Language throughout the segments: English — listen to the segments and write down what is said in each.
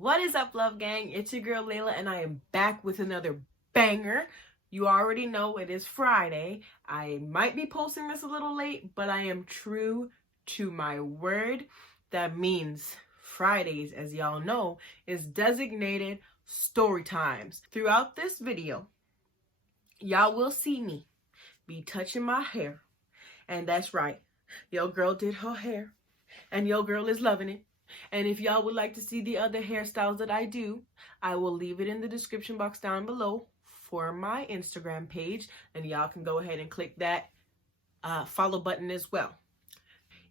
What is up, love gang? It's your girl Layla, and I am back with another banger. You already know it is Friday. I might be posting this a little late, but I am true to my word. That means Fridays, as y'all know, is designated story times. Throughout this video, y'all will see me be touching my hair. And that's right, your girl did her hair, and your girl is loving it. And if y'all would like to see the other hairstyles that I do, I will leave it in the description box down below for my Instagram page, and y'all can go ahead and click that follow button as well.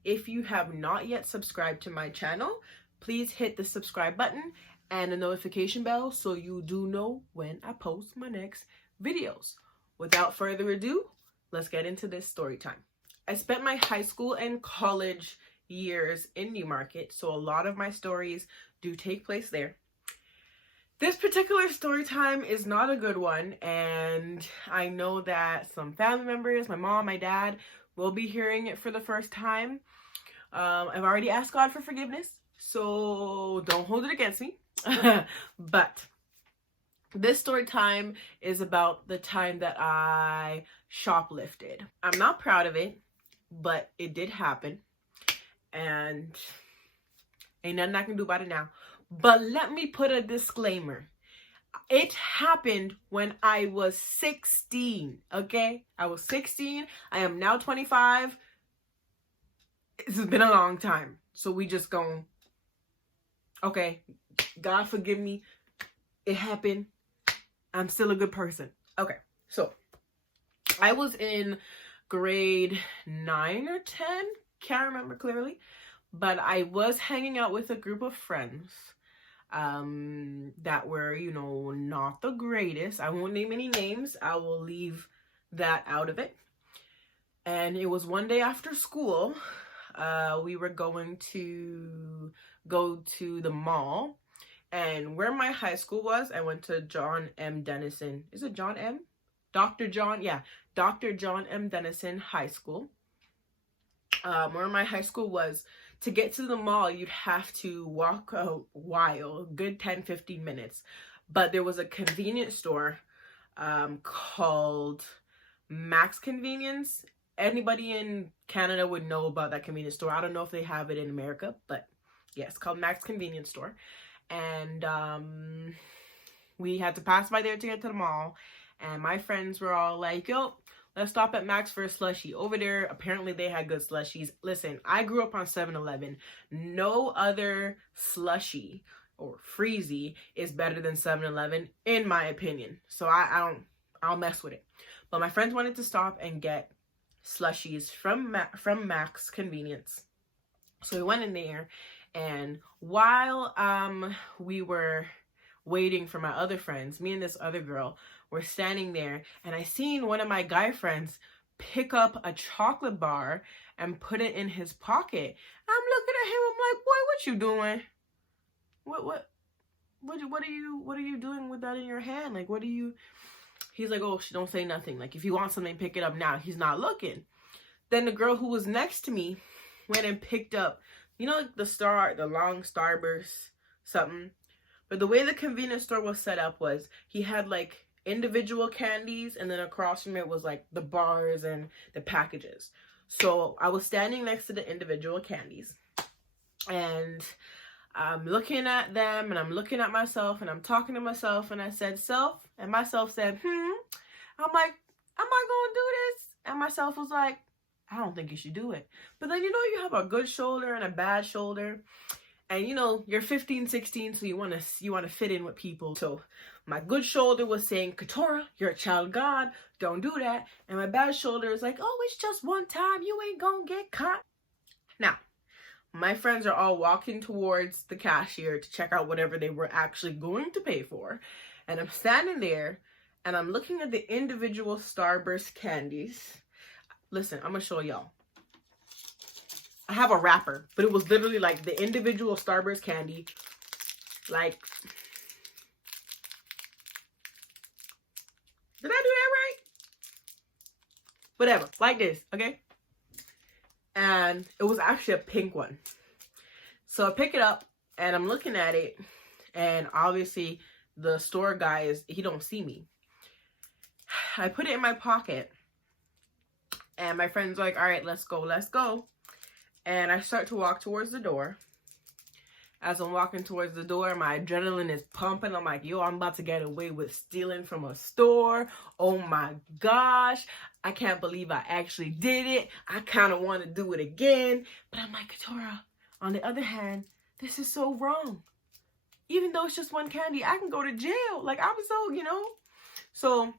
If you have not yet subscribed to my channel, please hit the subscribe button and the notification bell so you do know when I post my next videos. Without further ado, let's get into this story time. I spent my high school and college years in Newmarket, so a lot of my stories do take place there. This particular story time is not a good one, and I know that some family members, my mom, my dad, will be hearing it for the first time. I've already asked God for forgiveness, so don't hold it against me. But this story time is about the time that I shoplifted. I'm not proud of it, but it did happen. And ain't nothing I can do about it now. But let me put a disclaimer. It happened when I was 16, okay? I was 16. I am now 25. This has been a long time. So we just going, okay, God forgive me. It happened. I'm still a good person. Okay, so I was in grade 9 or 10. Can't remember clearly, but I was hanging out with a group of friends that were, not the greatest. I won't name any names. I will leave that out of it. And it was one day after school. We were going to go to the mall, and where my high school was, I went to John M. Dennison. Is it John M? Dr. John? Yeah, Dr. John M. Dennison High School. Where my high school was, to get to the mall, you'd have to walk a while, good 10-15 minutes. But there was a convenience store called Max Convenience. Anybody in Canada would know about that convenience store. I don't know if they have it in America, but yes, it's called Max Convenience Store. And we had to pass by there to get to the mall. And my friends were all like, yo, let's stop at Max for a slushie. Over there, apparently they had good slushies. Listen, I grew up on 7-Eleven. No other slushie or freezy is better than 7-Eleven, in my opinion. So I'll mess with it. But my friends wanted to stop and get slushies from Max Convenience. So we went in there, and while we were waiting for my other friends, me and this other girl were standing there, and I seen one of my guy friends pick up a chocolate bar and put it in his pocket. I'm looking at him, I'm like, boy, what you doing? What are you doing with that in your hand? Like, what are you? He's like, oh, don't say nothing. Like, if you want something, pick it up now. He's not looking. Then the girl who was next to me went and picked up, like the long Starburst something. But the way the convenience store was set up was he had like individual candies, and then across from it was like the bars and the packages. So I was standing next to the individual candies, and I'm looking at them, and I'm looking at myself, and I'm talking to myself, and I said, self, and myself said, I'm like, am I gonna do this? And myself was like, I don't think you should do it. But then, you have a good shoulder and a bad shoulder. And you're 15, 16, so you want to fit in with people. So my good shoulder was saying, Katora, you're a child of God, don't do that. And my bad shoulder is like, oh, it's just one time, you ain't gonna get caught. Now, my friends are all walking towards the cashier to check out whatever they were actually going to pay for. And I'm standing there, and I'm looking at the individual Starburst candies. Listen, I'm gonna show y'all. I have a wrapper, but it was literally like the individual Starburst candy. Like, did I do that right? Whatever, like this, okay? And it was actually a pink one. So I pick it up, and I'm looking at it, And obviously the store guy he don't see me. I put it in my pocket, and my friend's like, all right, let's go. And I start to walk towards the door. As I'm walking towards the door, my adrenaline is pumping. I'm like, yo, I'm about to get away with stealing from a store. Oh my gosh, I can't believe I actually did it. I kind of want to do it again. But I'm like, Katora, on the other hand, this is so wrong. Even though it's just one candy, I can go to jail. Like, I was so, So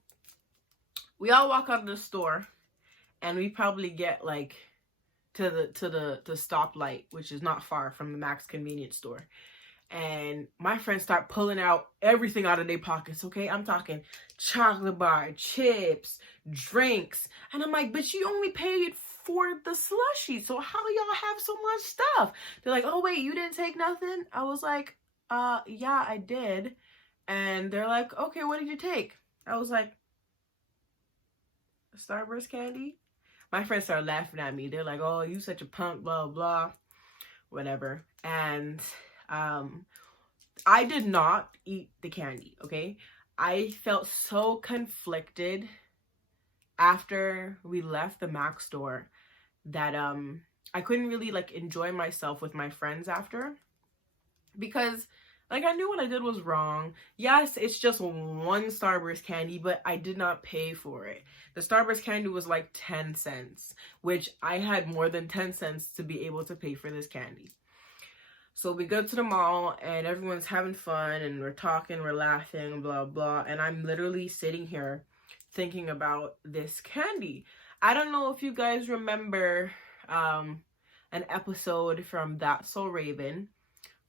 we all walk out of the store, and we probably get like to the stoplight, which is not far from the Max convenience store. And my friends start pulling out everything out of their pockets, okay? I'm talking chocolate bar, chips, drinks. And I'm like, but you only paid for the slushie, so how y'all have so much stuff? They're like, oh wait, you didn't take nothing? I was like, yeah, I did. And they're like, okay, what did you take? I was like, Starburst candy. My friends started laughing at me. They're like, oh, you such a punk, blah, blah, whatever. And I did not eat the candy, okay? I felt so conflicted after we left the Mac store that I couldn't really like enjoy myself with my friends after, because like I knew what I did was wrong. Yes, it's just one Starburst candy, but I did not pay for it. The Starburst candy was like 10 cents, which I had more than 10 cents to be able to pay for this candy. So we go to the mall and everyone's having fun and we're talking, we're laughing, blah, blah. And I'm literally sitting here thinking about this candy. I don't know if you guys remember an episode from That's So Raven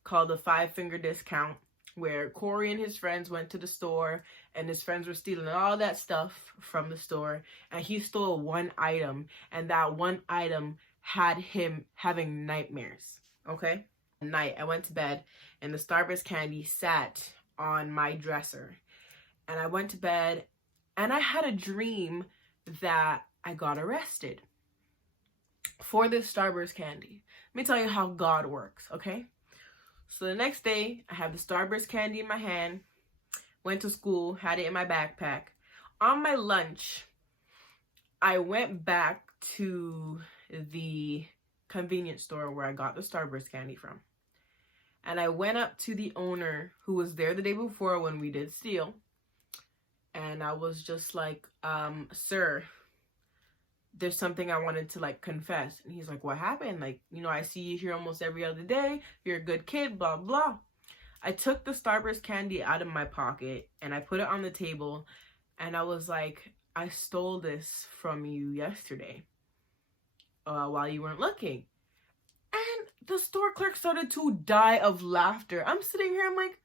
called the 5-Finger Discount, where Corey and his friends went to the store and his friends were stealing all that stuff from the store, and he stole one item, and that one item had him having nightmares, okay? At night, I went to bed and the Starburst candy sat on my dresser, and I went to bed and I had a dream that I got arrested for this Starburst candy. Let me tell you how God works, okay? So the next day, I had the Starburst candy in my hand, went to school, had it in my backpack. On my lunch, I went back to the convenience store where I got the Starburst candy from. And I went up to the owner who was there the day before when we did steal. And I was just like, sir, there's something I wanted to like confess. And he's like, what happened? Like, I see you here almost every other day. You're a good kid, blah, blah. I took the Starburst candy out of my pocket and I put it on the table. And I was like, I stole this from you yesterday while you weren't looking. And the store clerk started to die of laughter. I'm sitting here, I'm like,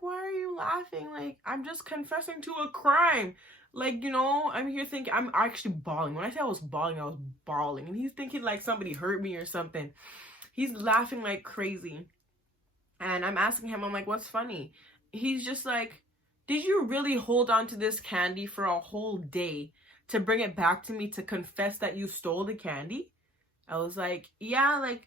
why are you laughing? Like, I'm just confessing to a crime. Like, I'm here thinking, I'm actually bawling. When I say I was bawling. And he's thinking like somebody hurt me or something. He's laughing like crazy. And I'm asking him, I'm like, what's funny? He's just like, did you really hold on to this candy for a whole day to bring it back to me to confess that you stole the candy? I was like, yeah, like,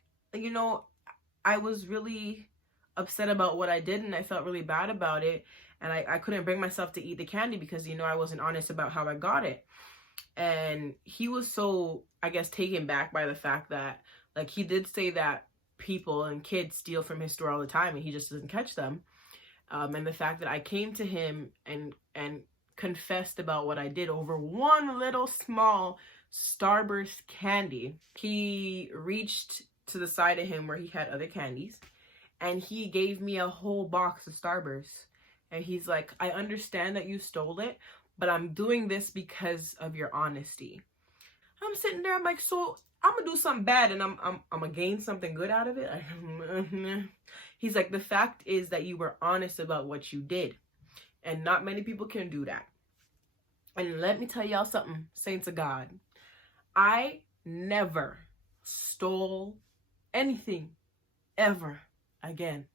I was really upset about what I did and I felt really bad about it. And I couldn't bring myself to eat the candy because, I wasn't honest about how I got it. And he was so, I guess, taken back by the fact that, like, he did say that people and kids steal from his store all the time and he just doesn't catch them. And the fact that I came to him and confessed about what I did over one little small Starburst candy. He reached to the side of him where he had other candies and he gave me a whole box of Starburst. And he's like, I understand that you stole it, but I'm doing this because of your honesty. I'm sitting there, I'm like, so I'm gonna do something bad and I'm gonna gain something good out of it? He's like, the fact is that you were honest about what you did. And not many people can do that. And let me tell y'all something, saints of God. I never stole anything ever again.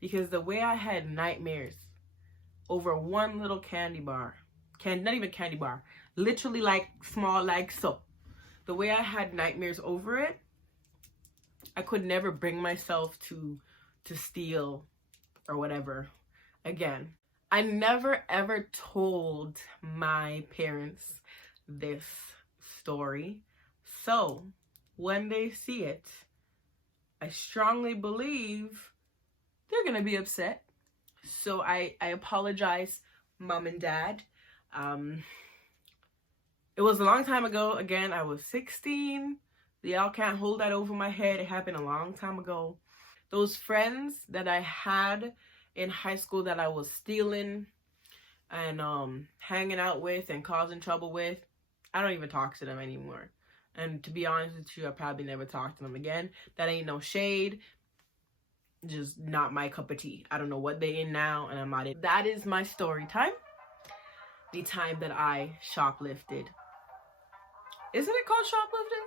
Because the way I had nightmares over one little candy bar, not even candy bar, literally like small like so. The way I had nightmares over it, I could never bring myself to to steal or whatever again. I never ever told my parents this story, so when they see it, I strongly believe they're gonna be upset. So I apologize, mom and dad. It was a long time ago. Again, I was 16. Y'all can't hold that over my head. It happened a long time ago. Those friends that I had in high school that I was stealing and hanging out with and causing trouble with, I don't even talk to them anymore. And to be honest with you, I probably never talk to them again. That ain't no shade. Just not my cup of tea. I don't know what they in now, and I'm not in. That is my story time. The time that I shoplifted. Isn't it called shoplifting?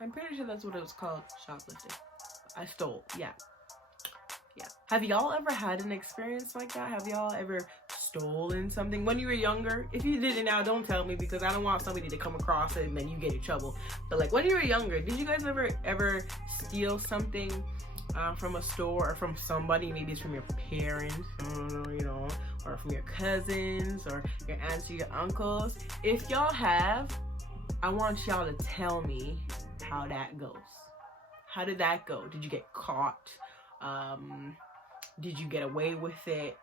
I'm pretty sure that's what it was called, shoplifting. I stole, yeah. Have y'all ever had an experience like that? Have y'all ever stolen something when you were younger? If you did it now, don't tell me, because I don't want somebody to come across it and then you get in trouble. But like when you were younger, did you guys ever steal something from a store or from somebody? Maybe it's from your parents, you know, or from your cousins or your aunts or your uncles. If y'all have, I want y'all to tell me how that goes. How did that go? Did you get caught? Did you get away with it?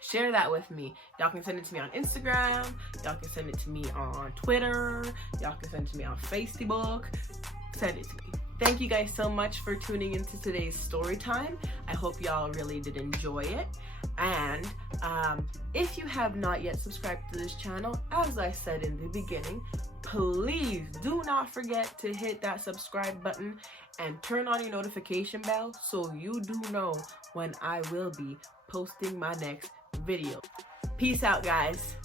Share that with me. Y'all can send it to me on Instagram. Y'all can send it to me on Twitter. Y'all can send it to me on Facebook. Send it to me. Thank you guys so much for tuning into today's story time. I hope y'all really did enjoy it. And if you have not yet subscribed to this channel, as I said in the beginning, please do not forget to hit that subscribe button and turn on your notification bell so you do know when I will be posting my next video. Peace out, guys.